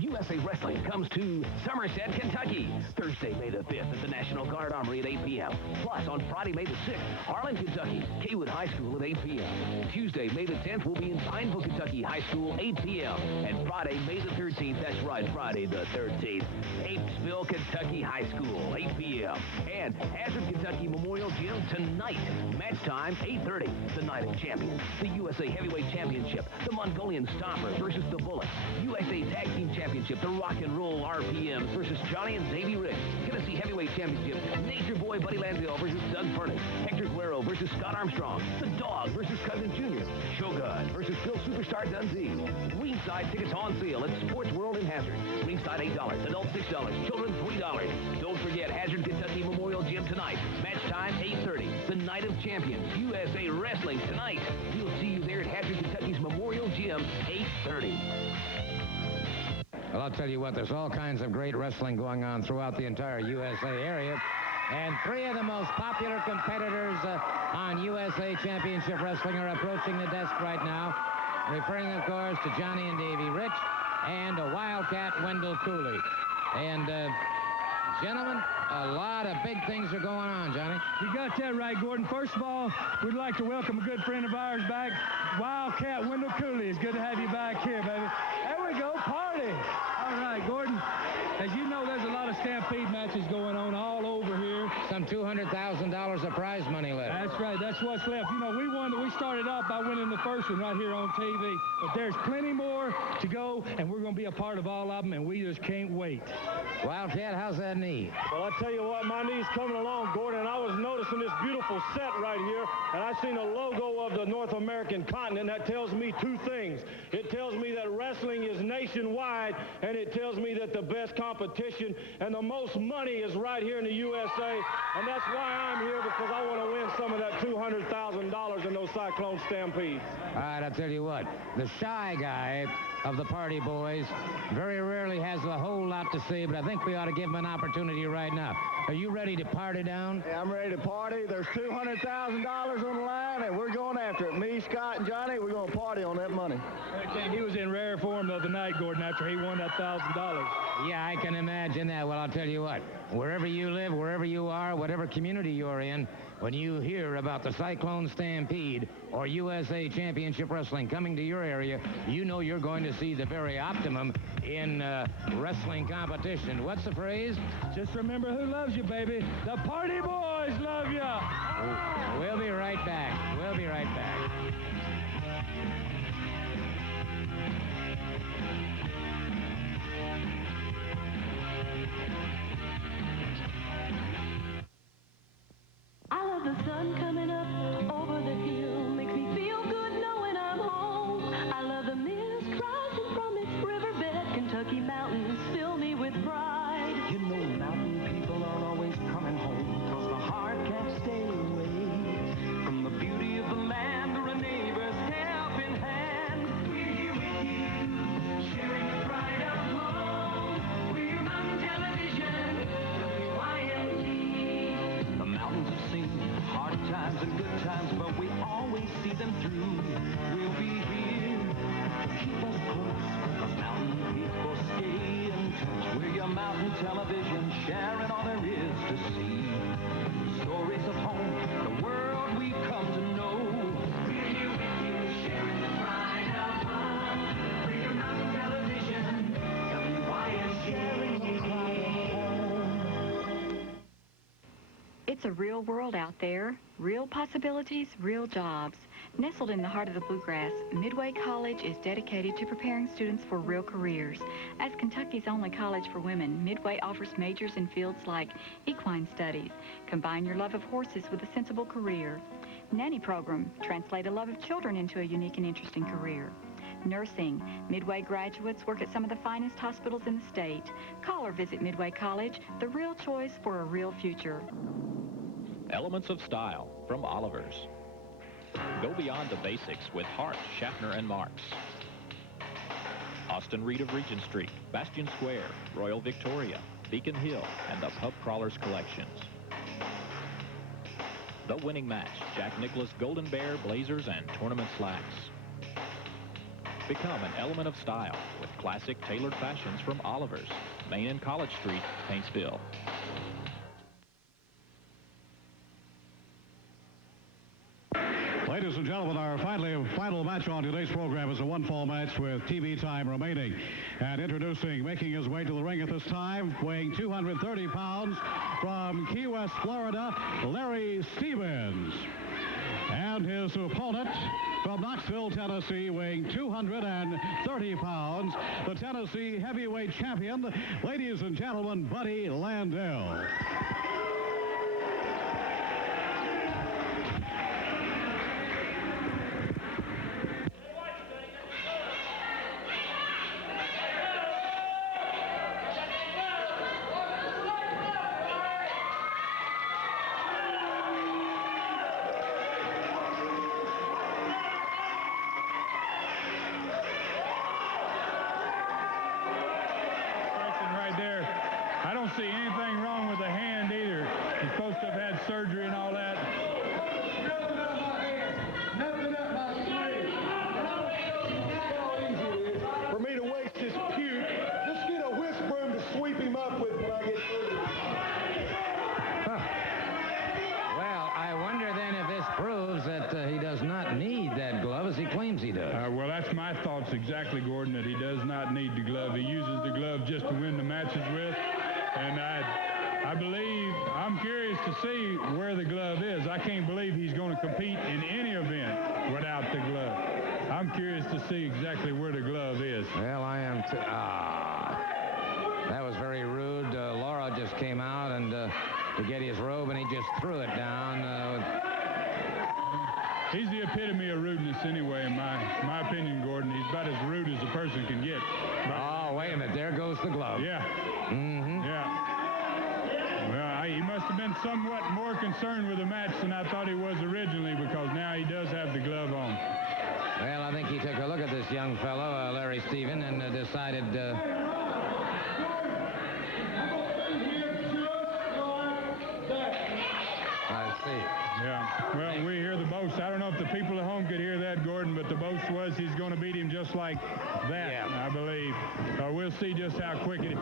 USA Wrestling comes to Somerset, Kentucky, Thursday, May the 5th at the National Guard Armory at 8 p.m. Plus, on Friday, May the 6th, Harlan, Kentucky, Kaywood High School at 8 p.m. Tuesday, May the 10th, we'll be in Pineville, Kentucky High School, 8 p.m. And Friday, May the 13th, that's right, Friday the 13th, Apesville, Kentucky High School, 8 p.m. And Hazard, Kentucky Memorial Gym tonight. Match time, 8:30. The Night of Champions, the USA Heavyweight Championship, the Mongolian Stomper versus the Bullet, USA Tag Team Championship, the Rock and Roll RPMs versus Johnny and Davey Rich, Tennessee Heavyweight Championship, Nature Boy Buddy Landell versus Doug Furniss, Hector Guerrero versus Scott Armstrong, The Dog versus Cousin Jr., Shogun versus Phil Superstar Dundee. Ringside tickets on sale at Sports World in Hazard. Ringside $8, adults $6, children $3. Don't forget Hazard, Kentucky Memorial Gym tonight. Match time 8:30. The Night of Champions, USA Wrestling tonight. We'll see you there at Hazard, Kentucky's Memorial Gym, 8:30. Well, I'll tell you what, there's all kinds of great wrestling going on throughout the entire USA area. And 3 of the most popular competitors on USA Championship Wrestling are approaching the desk right now. Referring, of course, to Johnny and Davey Rich and Wildcat Wendell Cooley. And, gentlemen, a lot of big things are going on, Johnny. You got that right, Gordon. First of all, we'd like to welcome a good friend of ours back, Wildcat Wendell Cooley. It's good to have you back here, baby. There we go, party. All right, Gordon. As you know, there's a lot of Stampede matches going on all over here. Some $200,000 of prize money left. That's right. That's what's left. You know, we started off by winning the first one right here on TV. But there's plenty more to go, and we're going to be a part of all of them, and we just can't wait. Wildcat, how's that knee? Well, I tell you what, my knee's coming along, Gordon, and I was noticing this beautiful set right here, and I seen a logo of the North American continent. That tells me 2 things. It tells me that wrestling is nationwide, and it tells me that the best competition and the most money is right here in the USA, and that's why I'm here, because I want to win some of that $200,000 in those Cyclone Stampedes. All right, I'll tell you what, the shy guy of the party boys very rarely has a whole lot to say, but I think we ought to give him an opportunity right now. Are you ready to party down? Yeah, I'm ready to party. There's $200,000 on the line, and we're going after it. Me, Scott, and Johnny, we're going to party on that money. He was in rare form the other night, Gordon, after he won that $1,000. Yeah, I can imagine that. Well, I'll tell you what, wherever you live, wherever you are, whatever community you're in, when you hear about the Cyclone Stampede or USA Championship Wrestling coming to your area, you know you're going to see the very optimum in wrestling competition. What's the phrase? Just remember who loves you, baby. The Party Boys love you. We'll be right back. We'll be right back. I love the sun coming up over the hill. Makes me feel good knowing I'm home. I love the mist rising from its riverbed. Kentucky mountains fill me with pride. You know mountain people aren't always coming home, 'cause the heart can't stay away from the beauty of the land or a neighbor's helping hand. We're here with you, sharing the pride of home. We're Mountain Television, WYLT. The mountains have seen hard times and good times, but we always see them through. We'll be here to keep us close, 'cause mountain people stay in touch. We're your Mountain Television, sharing all there is to see. Stories of home, the world we've come to know. We're here with you, sharing the pride of home. We're your Mountain Television, WYLT. Sharing the pride of home. It's a real world out there. Real possibilities, real jobs. Nestled in the heart of the bluegrass, Midway College is dedicated to preparing students for real careers. As Kentucky's only college for women, Midway offers majors in fields like equine studies. Combine your love of horses with a sensible career. Nanny program. Translate a love of children into a unique and interesting career. Nursing. Midway graduates work at some of the finest hospitals in the state. Call or visit Midway College, the real choice for a real future. Elements of style from Oliver's. Go beyond the basics with Hart, Schaffner, and Marks. Austin Reed of Regent Street, Bastion Square, Royal Victoria, Beacon Hill, and the Pub Crawlers collections. The Winning Match, Jack Nicklaus Golden Bear, Blazers, and Tournament Slacks. Become an element of style with classic tailored fashions from Oliver's, Main and College Street, Paintsville. Ladies and gentlemen, our final match on today's program is a one-fall match with TV time remaining. And introducing, making his way to the ring at this time, weighing 230 pounds, from Key West, Florida, Larry Stevens. And his opponent from Knoxville, Tennessee, weighing 230 pounds, the Tennessee heavyweight champion, ladies and gentlemen, Buddy Landell. See anything wrong with the hand either. He's supposed to have had surgery and all that. Nothing up my hand. Nothing up my sleeve. How easy it is for me to waste this puke. Just get a whisk broom to sweep him up with when I get through. Well, I wonder then if this proves that he does not need that glove as he claims he does. Well, that's my thoughts exactly, Gordon, that he does not need the glove. He uses the glove just to win the matches with. And I believe, I'm curious to see where the glove is. I can't believe he's going to compete in any event without the glove. I'm curious to see exactly where the glove is. Well, I am too. That was very rude. Laura just came out and to get his robe, and he just threw it down. He's the epitome of rudeness anyway, in my opinion, Gordon. He's about as rude as a person can get. Oh, wait a minute. There goes the glove. Yeah. Mm-hmm. Yeah. Well, he must have been somewhat more concerned with the match than I thought he was originally, because now he does have the glove on. Well, I think he took a look at this young fellow, Larry Stephen, and decided... I see. Yeah. Well, we hear the boast. I don't know if the people at home could hear that, Gordon, but the boast was he's going to beat him just like that, yeah. I believe. We'll see just how quick it is.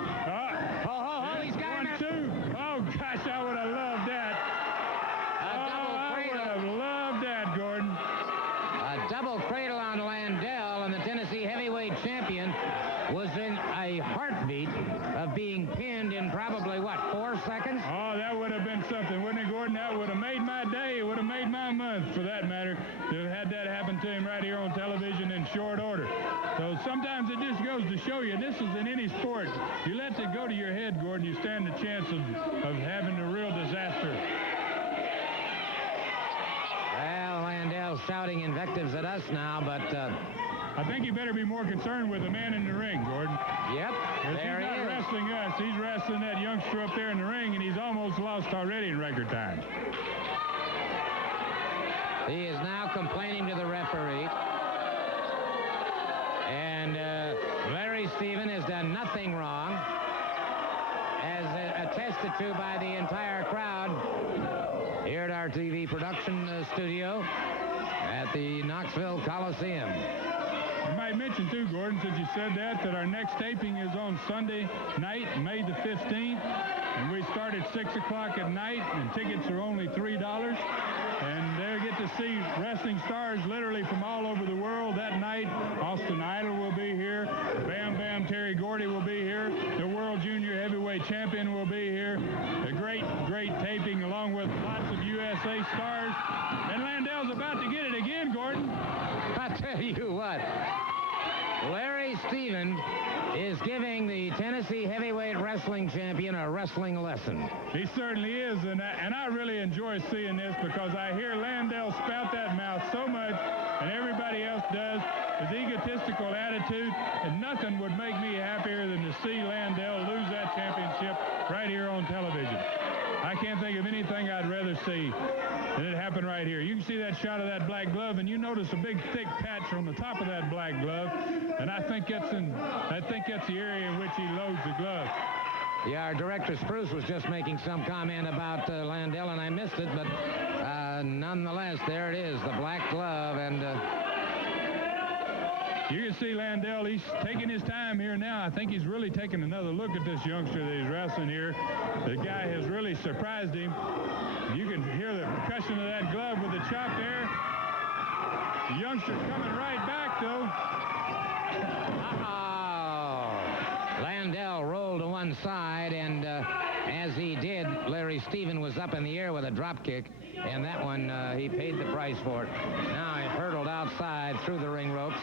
He's got 1, 2. Oh, gosh, I would have loved that. A double double cradle on Landell, and the Tennessee heavyweight champion was in a heartbeat of being pinned in probably, what, 4 seconds? Oh, that would have been something, wouldn't it, Gordon? That would have made my day. It would have made my month, for that matter, to have had that happen to him right here on television in short order. So sometimes it just goes to show you, this is in any sport. You let it go to your head, Gordon, you stand a chance of having a real disaster. Well, Landell shouting invectives at us now, but... I think you better be more concerned with the man in the ring, Gordon. Yep, there he is. He's not wrestling us. He's wrestling that youngster up there in the ring, and he's almost lost already in record time. He is now complaining to the referee. And Larry Stephen has done nothing wrong, as attested to by the entire crowd here at our TV production studio at the Knoxville Coliseum. I might mention, too, Gordon, since you said that our next taping is on Sunday night, May the 15th, and we start at 6 o'clock at night, and tickets are only $3. And they'll get to see wrestling stars literally from all over the world that night. Austin Idol will be here. Bam Bam Terry Gordy will be here. The World Junior Heavyweight Champion will be here. A great, great taping along with lots of USA stars. And Landell's about to get it again, Gordon. I tell you what, Larry Stephen is giving the Tennessee heavyweight wrestling champion a wrestling lesson. He certainly is, and I really enjoy seeing this because I hear Landell spout that mouth so much, and everybody else does. His egotistical attitude, and nothing would make me happier than to see Landell lose that championship right here on television. I can't think of anything I'd rather see than it happen right here. You can see that shot of that black glove, and you notice a big thick patch on the top of that black glove, and I think that's the area in which he loads the glove. Yeah, our director Spruce was just making some comment about Landell, and I missed it, but nonetheless, there it is, the black glove, and... You can see Landell, he's taking his time here now. I think he's really taking another look at this youngster that he's wrestling here. The guy has really surprised him. You can hear the percussion of that glove with the chop there. The youngster's coming right back, though. Landell rolled to one side, and as he did, Larry Stephen was up in the air with a drop kick, and that one, he paid the price for it. Now he hurtled outside through the ring ropes.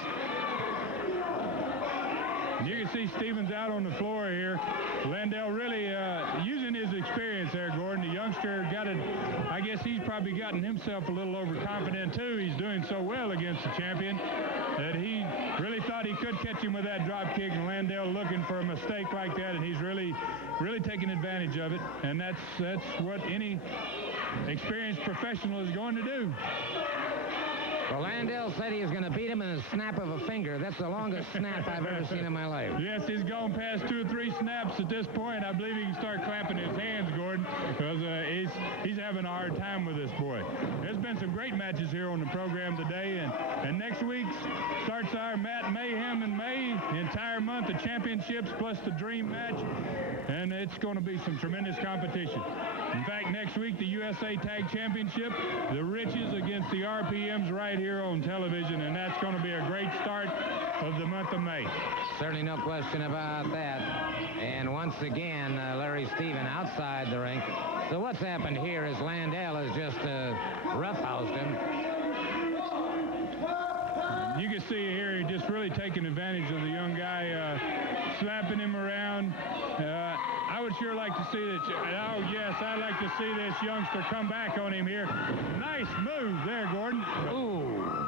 You can see Stevens out on the floor here. Landell really using his experience there, Gordon. The youngster got it. I guess he's probably gotten himself a little overconfident, too. He's doing so well against the champion that he really thought he could catch him with that drop kick, and Landell looking for a mistake like that, and he's really taking advantage of it. And that's what any experienced professional is going to do. Well, Landell said he was going to beat him in a snap of a finger. That's the longest snap I've ever seen in my life. Yes, he's gone past 2 or 3 snaps at this point. I believe he can start clapping his hands, Gordon, because he's having a hard time with this boy. There's been some great matches here on the program today, and next week starts our Matt Mayhem in May, the entire month of championships plus the dream match, and it's going to be some tremendous competition. In fact, next week, the USA Tag Championship, the Riches against the RPMs right here on television, and that's going to be a great start of the month of May. Certainly no question about that. And once again, Larry Stephen outside the ring. So what's happened here is Landell has just roughhoused him. You can see here, he's just really taking advantage of the young guy, slapping him around. I would sure like to see that. Oh, yes, I'd like to see this youngster come back on him here. Nice move there, Gordon. Ooh.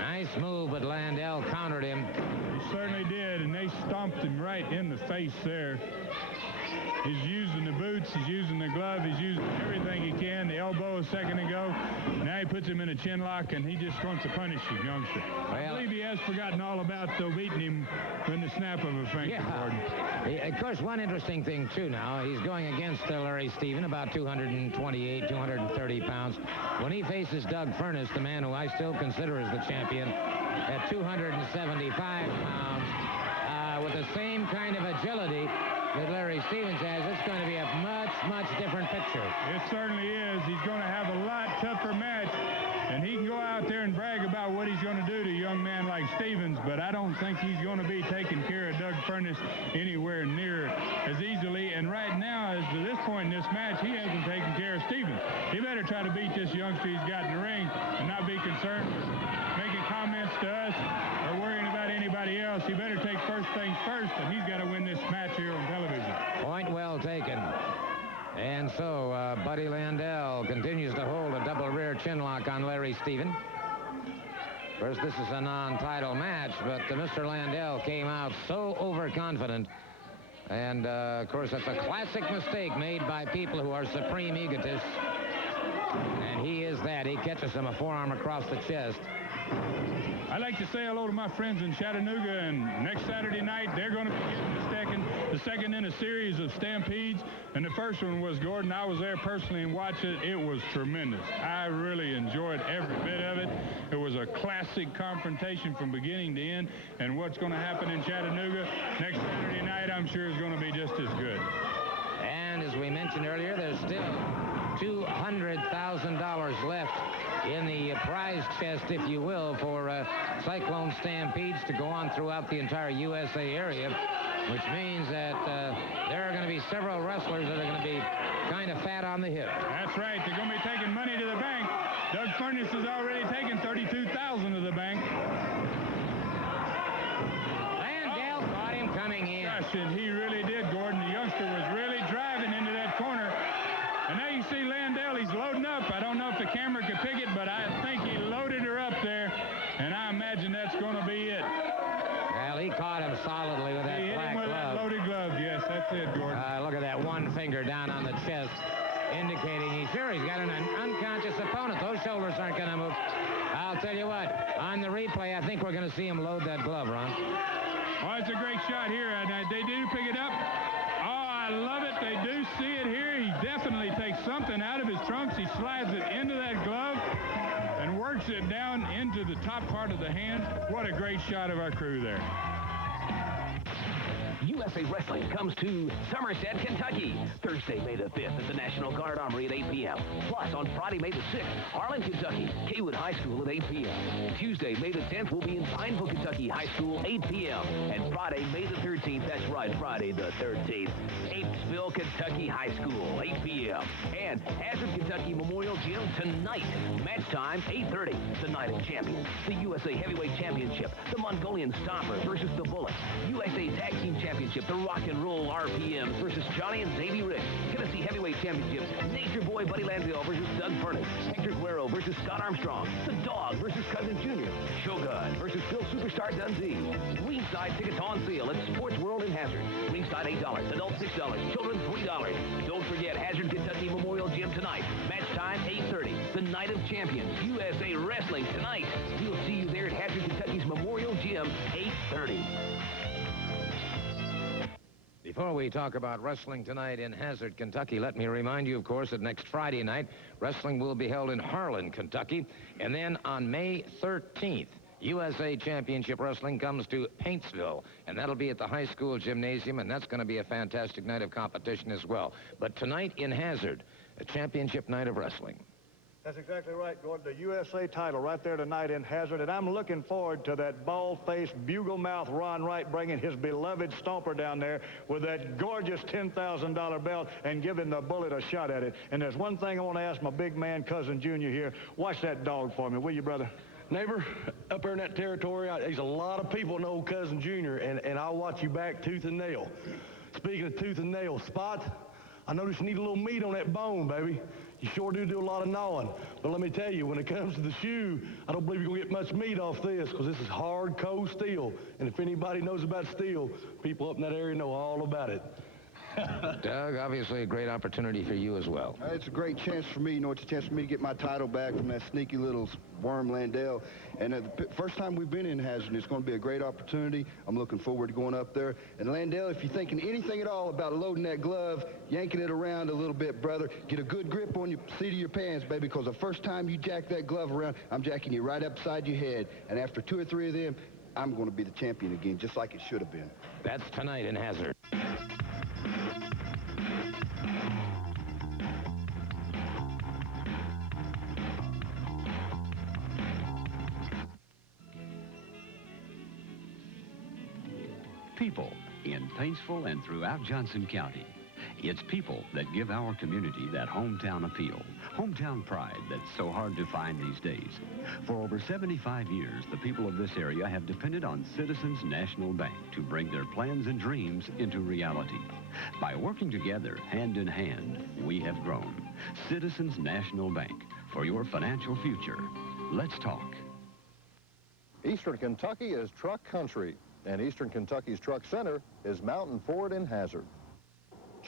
Nice move, but Landell countered him. He certainly did, and they stomped him right in the face there. He's using the boots, he's using the glove, he's using everything he can. The elbow a second ago. Now he puts him in a chin lock, and he just wants to punish the youngster. Well, I believe he has forgotten all about beating him in the snap of a finger, Gordon. Of course, one interesting thing, too, now, he's going against Larry Stephen, about 228, 230 pounds. When he faces Doug Furness, the man who I still consider as the champion, at 275 pounds, with the same kind of agility that Larry Stevens has, it's going to be a much, much different picture. It certainly is. He's going to have a lot tougher match, and he can go out there and brag about Furnace anywhere near as easily. And right now, as to this point in this match, he hasn't taken care of Stevens. He better try to beat this youngster he's got in the ring and not be concerned with making comments to us or worrying about anybody else. He better take first things first, and he's got to win this match here on television. Point well taken. And so Buddy Landell continues to hold a double rear chin lock on Larry Steven. Of course, this is a non-title match, but Mr. Landell came out so overconfident. And, of course, that's a classic mistake made by people who are supreme egotists. And he is that. He catches him a forearm across the chest. I'd like to say hello to my friends in Chattanooga, and next Saturday night they're going to be getting the second in a series of stampedes, and the first one was Gordon. I was there personally and watched it. It was tremendous. I really enjoyed every bit of it. It was a classic confrontation from beginning to end, and what's going to happen in Chattanooga next Saturday night, I'm sure is going to be just as good. And as we mentioned earlier, there's still $200,000 left in the prize chest, if you will, for Cyclone Stampedes to go on throughout the entire USA area, which means that there are going to be several wrestlers that are going to be kind of fat on the hip. That's right. They're going to be taking money to the bank. Doug Furnace has already taken $32,000 to the bank. Landell caught him coming in. Gosh, and he really did, Gordon. The youngster was really driving into that corner. And now you see Landell, he's loading up. I don't know if the camera could pick it, but I think he loaded her up there. And I imagine that's going to be it. Well, he caught him solidly with that He hit black him with glove. that loaded glove. Yes, that's it, Gordon. Look at that one finger down on the chest, indicating he's got an unconscious opponent. Those shoulders aren't going to move. I'll tell you what, on the replay, I think we're going to see him load that glove, Ron. Oh, it's a great shot here. And they do pick it up. Oh, I love it. They do see it here. He definitely takes something out of his trunks. He slides it into that glove and works it down into the top part of the hand. What a great shot of our crew there. USA Wrestling comes to Somerset, Kentucky, Thursday, May the 5th at the National Guard Armory at 8 p.m. Plus, on Friday, May the 6th, Harlan, Kentucky, Kaywood High School at 8 p.m. Tuesday, May the 10th, we'll be in Pineville, Kentucky High School, 8 p.m. And Friday, May the 13th, that's right, Friday the 13th, Apesville, Kentucky High School, 8 p.m. And Hazard, Kentucky Memorial Gym tonight. Match time, 8:30. The Night of Champions, the USA Heavyweight Championship, the Mongolian Stomper versus the Bullet, USA Tag Team Championship, the Rock and Roll RPMs versus Johnny and Davey Ricks, Tennessee Heavyweight Championship, Nature Boy Buddy Landell versus Doug Furnace, Hector Guerrero versus Scott Armstrong, The Dog versus Cousin Jr., Shogun versus Phil Superstar Dundee. Ringside tickets on sale at Sports World in Hazard. Ringside $8, adults $6, children $3. Don't forget Hazard, Kentucky Memorial Gym tonight. Match time 8:30. The Night of Champions, USA Wrestling tonight. We'll see you there at Hazard, Kentucky's Memorial Gym, 8:30. Before we talk about wrestling tonight in Hazard, Kentucky, let me remind you, of course, that next Friday night, wrestling will be held in Harlan, Kentucky. And then on May 13th, USA Championship Wrestling comes to Paintsville, and that'll be at the high school gymnasium, and that's going to be a fantastic night of competition as well. But tonight in Hazard, a championship night of wrestling. That's exactly right, Gordon. The USA title right there tonight in Hazard, and I'm looking forward to that bald-faced, bugle-mouthed Ron Wright bringing his beloved Stomper down there with that gorgeous $10,000 belt and giving the Bullet a shot at it. And there's one thing I want to ask my big man, Cousin Junior here. Watch that dog for me, will you, brother? Neighbor, up there in that territory, there's a lot of people know Cousin Junior, and I'll watch you back tooth and nail. Speaking of tooth and nail, Spot, I notice you need a little meat on that bone, baby. You sure do a lot of gnawing. But let me tell you, when it comes to the shoe, I don't believe you're going to get much meat off this because this is hard, cold steel. And if anybody knows about steel, people up in that area know all about it. Doug, obviously a great opportunity for you as well. It's a great chance for me. You know, it's a chance for me to get my title back from that sneaky little worm Landell. And the first time we've been in Hazard, it's going to be a great opportunity. I'm looking forward to going up there. And Landell, if you're thinking anything at all about loading that glove, yanking it around a little bit, brother, get a good grip on your seat of your pants, baby, because the first time you jack that glove around, I'm jacking you right upside your head. And after 2 or 3 of them, I'm going to be the champion again, just like it should have been. That's tonight in Hazard. People in Paintsville and throughout Johnson County. It's people that give our community that hometown appeal, hometown pride that's so hard to find these days. For over 75 years, the people of this area have depended on Citizens National Bank to bring their plans and dreams into reality. By working together, hand in hand, we have grown. Citizens National Bank, for your financial future. Let's talk. Eastern Kentucky is truck country, and Eastern Kentucky's truck center is Mountain Ford in Hazard.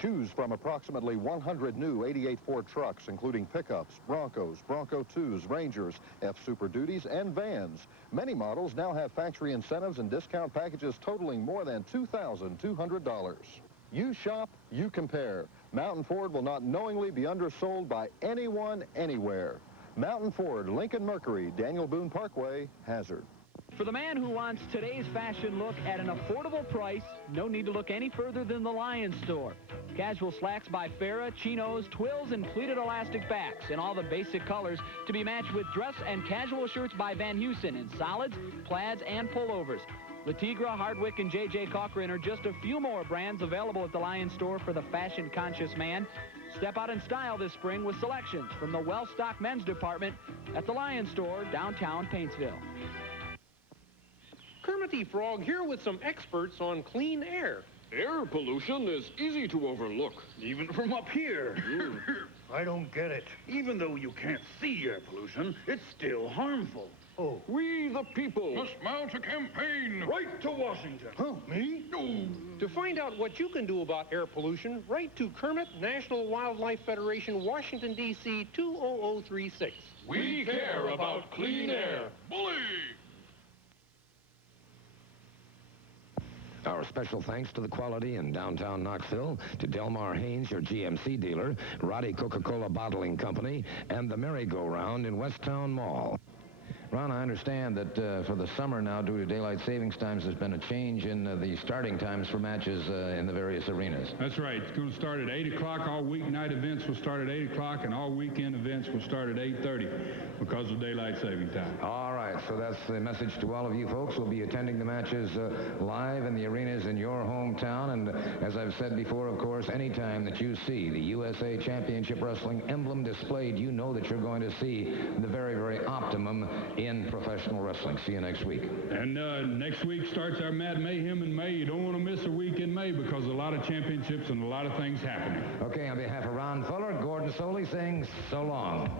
Choose from approximately 100 new 88 Ford trucks, including pickups, Broncos, Bronco 2s, Rangers, F Super Duties, and vans. Many models now have factory incentives and discount packages totaling more than $2,200. You shop, you compare. Mountain Ford will not knowingly be undersold by anyone, anywhere. Mountain Ford, Lincoln Mercury, Daniel Boone Parkway, Hazard. For the man who wants today's fashion look at an affordable price, no need to look any further than the Lion Store. Casual slacks by Farrah, chinos, twills, and pleated elastic backs in all the basic colors to be matched with dress and casual shirts by Van Heusen in solids, plaids, and pullovers. Latigra, Hardwick, and J.J. Cochran are just a few more brands available at the Lion Store for the fashion-conscious man. Step out in style this spring with selections from the well-stocked men's department at the Lion Store, downtown Paintsville. Kermit the Frog here with some experts on clean air. Air pollution is easy to overlook. Even from up here. I don't get it. Even though you can't see air pollution, it's still harmful. Oh. We, the people, must mount a campaign. Right to Washington. Huh, me? No. To find out what you can do about air pollution, write to Kermit, National Wildlife Federation, Washington, D.C. 20036. We care about clean air. Bully! Our special thanks to the quality in downtown Knoxville, to Delmar Haynes, your GMC dealer, Roddy Coca-Cola Bottling Company, and the Merry-Go-Round in Westtown Mall. Ron, I understand that for the summer now, due to daylight savings times, there's been a change in the starting times for matches in the various arenas. That's right. It's going to start at 8 o'clock. All weeknight events will start at 8 o'clock, and all weekend events will start at 8:30 because of daylight saving time. All right, so that's the message to all of you folks. We'll be attending the matches live in the arenas in your hometown, and as I've said before, of course, anytime that you see the USA Championship Wrestling emblem displayed, you know that you're going to see the very, very optimum in professional wrestling. See you next week. And next week starts our Mad Mayhem in May. You don't want to miss a week in May because a lot of championships and a lot of things happening. Okay, on behalf of Ron Fuller, Gordon Soley saying so long.